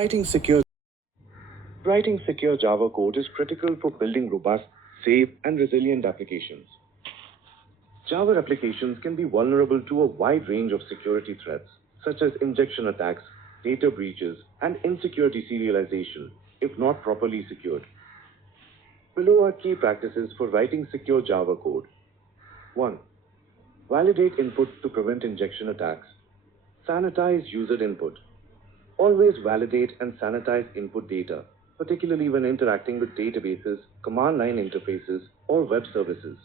Writing secure Writing secure Java code is critical for building robust, safe, and resilient applications. Java applications can be vulnerable to a wide range of security threats, such as injection attacks, data breaches, and insecure deserialization, if not properly secured. Below are key practices for writing secure Java code. 1. Validate input to prevent injection attacks. Sanitize user input. Always validate and sanitize input data, particularly when interacting with databases, command line interfaces, or web services.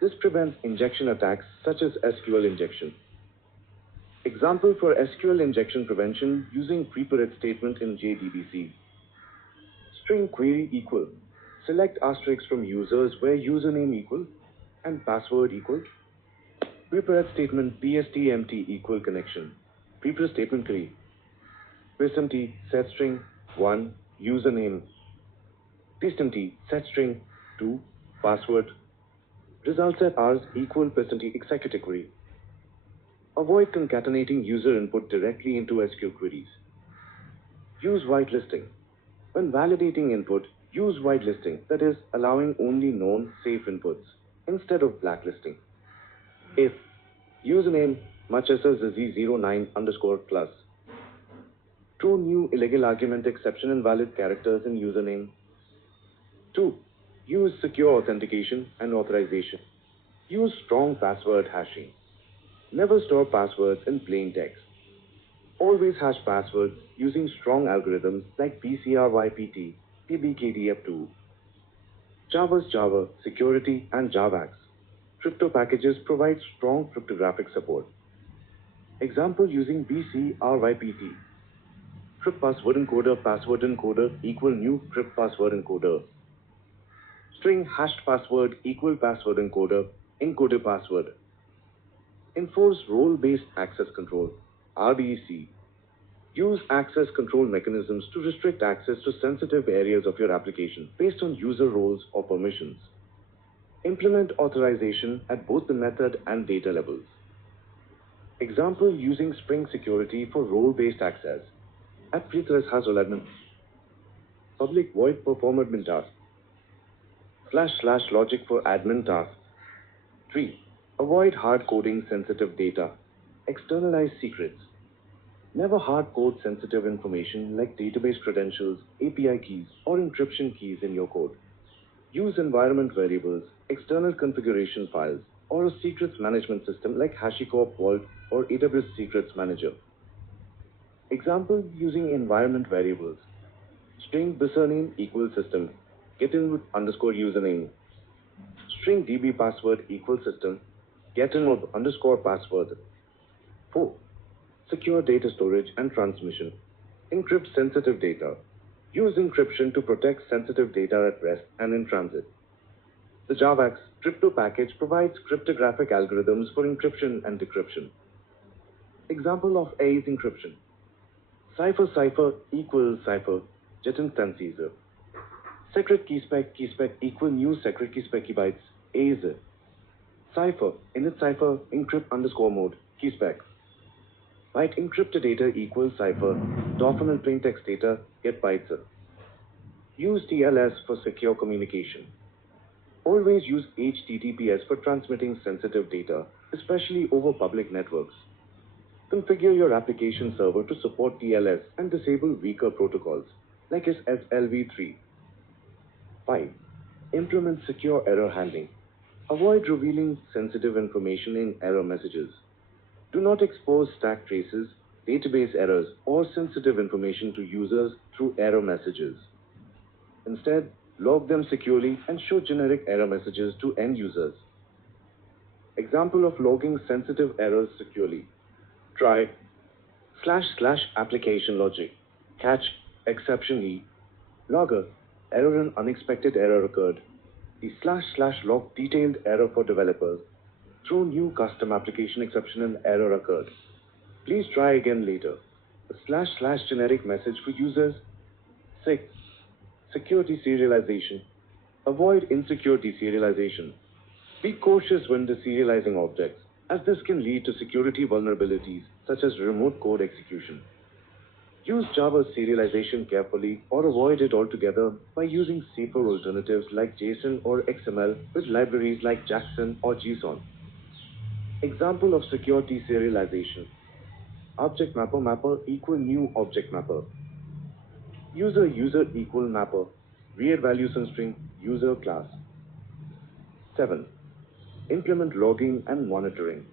This prevents injection attacks such as SQL injection. Example for SQL injection prevention using preparate statement in JDBC. String query equal. Select asterisk from users where username equal and password equal. Preparate statement pstmt equal connection. Preparate statement query. Pstmt set string 1 username. Pstmt set string 2 password. Results at ours equal pstmt executive query. Avoid concatenating user input directly into SQL queries. Use whitelisting. When validating input, use whitelisting, that is, allowing only known safe inputs, instead of blacklisting. If username machesa09 underscore plus. True new illegal argument exception invalid characters in username. 2. Use secure authentication and authorization. Use strong password hashing. Never store passwords in plain text. Always hash passwords using strong algorithms like PCRYPT, PBKDF2. Java's Java, Security, and JavaX. Crypto packages provide strong cryptographic support. Example using BCRYPT. Crypt password encoder equal new crypt password encoder. String hashed password equal password encoder, encoded password. Enforce role-based access control, RBAC. Use access control mechanisms to restrict access to sensitive areas of your application based on user roles or permissions. Implement authorization at both the method and data levels. Example using Spring Security for role-based access. At Prithras Hazoladman. Public void perform admin task. / logic for admin task. 3. Avoid hard coding sensitive data. Externalize secrets. Never hard code sensitive information like database credentials, API keys, or encryption keys in your code. Use environment variables, external configuration files, or a secrets management system like HashiCorp Vault or AWS Secrets Manager. Example using environment variables. String username equals system. Get in with underscore username. String db password equals system. Get in with underscore password. 4. Secure data storage and transmission. Encrypt sensitive data. Use encryption to protect sensitive data at rest and in transit. The JavaX crypto package provides cryptographic algorithms for encryption and decryption. Example of A is encryption. Cipher equals cipher, jet instances. Secret keyspec equal new secret keyspec bytes, A is cipher, init cipher, encrypt underscore mode, keyspec. Byte encrypted data equals cipher, DOFN and plain text data, get bytes. Use TLS for secure communication. Always use HTTPS for transmitting sensitive data, especially over public networks. Configure your application server to support TLS and disable weaker protocols, like SSLv3. 5. Implement secure error handling. Avoid revealing sensitive information in error messages. Do not expose stack traces, database errors, or sensitive information to users through error messages. Instead, log them securely and show generic error messages to end users. Example of logging sensitive errors securely. Try / application logic, catch exception E, logger, error and unexpected error occurred. The / log detailed error for developers. Throw new custom application exception and error occurred. Please try again later. A / generic message for users. 6. Secure deserialization. Avoid insecure deserialization. Be cautious when deserializing objects, as this can lead to security vulnerabilities such as remote code execution. Use Java serialization carefully or avoid it altogether by using safer alternatives like JSON or XML with libraries like Jackson or JSON. Example of security serialization. Object mapper equal new object mapper. User equal mapper. Read values and string user class. 7. Implement logging and monitoring.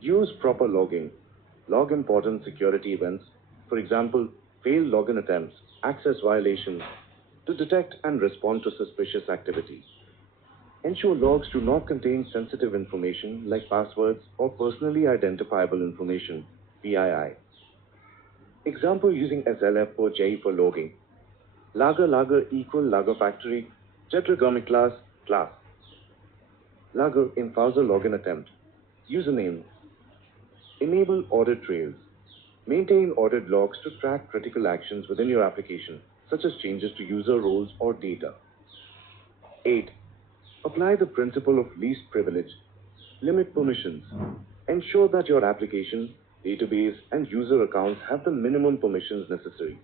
Use proper logging. Log important security events, for example, failed login attempts, access violations, to detect and respond to suspicious activity. Ensure logs do not contain sensitive information like passwords or personally identifiable information, PII. Example using SLF or J for logging. Lager equal lager factory, Jetragamic class. Lager in browser login attempt. Username. Enable audit trails. Maintain audit logs to track critical actions within your application, such as changes to user roles or data. 8. Apply the principle of least privilege. Limit permissions. Ensure that your application, database, and user accounts have the minimum permissions necessary.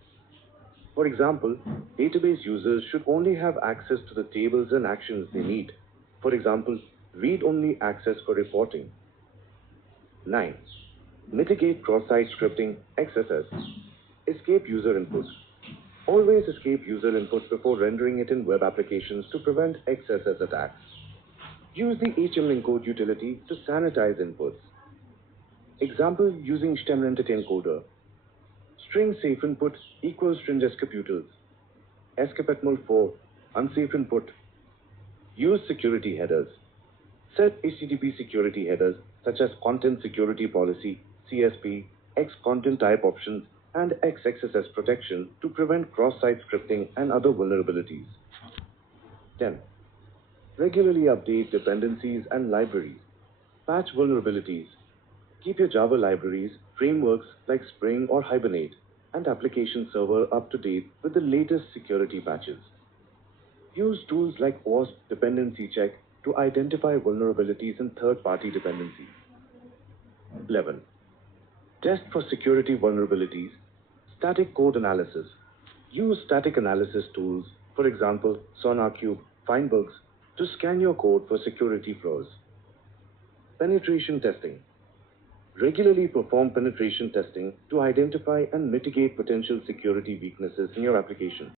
For example, database users should only have access to the tables and actions they need. For example, read-only access for reporting. 9. Mitigate cross-site scripting, XSS. Escape user input. Always escape user input before rendering it in web applications to prevent XSS attacks. Use the HM encode utility to sanitize inputs. Example using Stemrentity encoder. String safe input equals string escape utils. Escape etmol 4, unsafe input. Use security headers. Set HTTP security headers such as Content Security Policy, CSP, X content type options, and X XSS protection to prevent cross-site scripting and other vulnerabilities. 10. Regularly update dependencies and libraries. Patch vulnerabilities. Keep your Java libraries, frameworks like Spring or Hibernate, and application server up to date with the latest security patches. Use tools like WASP Dependency Check to identify vulnerabilities in third-party dependencies. 11. Test for security vulnerabilities. Static code analysis. Use static analysis tools, for example, SonarQube, FindBugs, to scan your code for security flaws. Penetration testing. Regularly perform penetration testing to identify and mitigate potential security weaknesses in your application.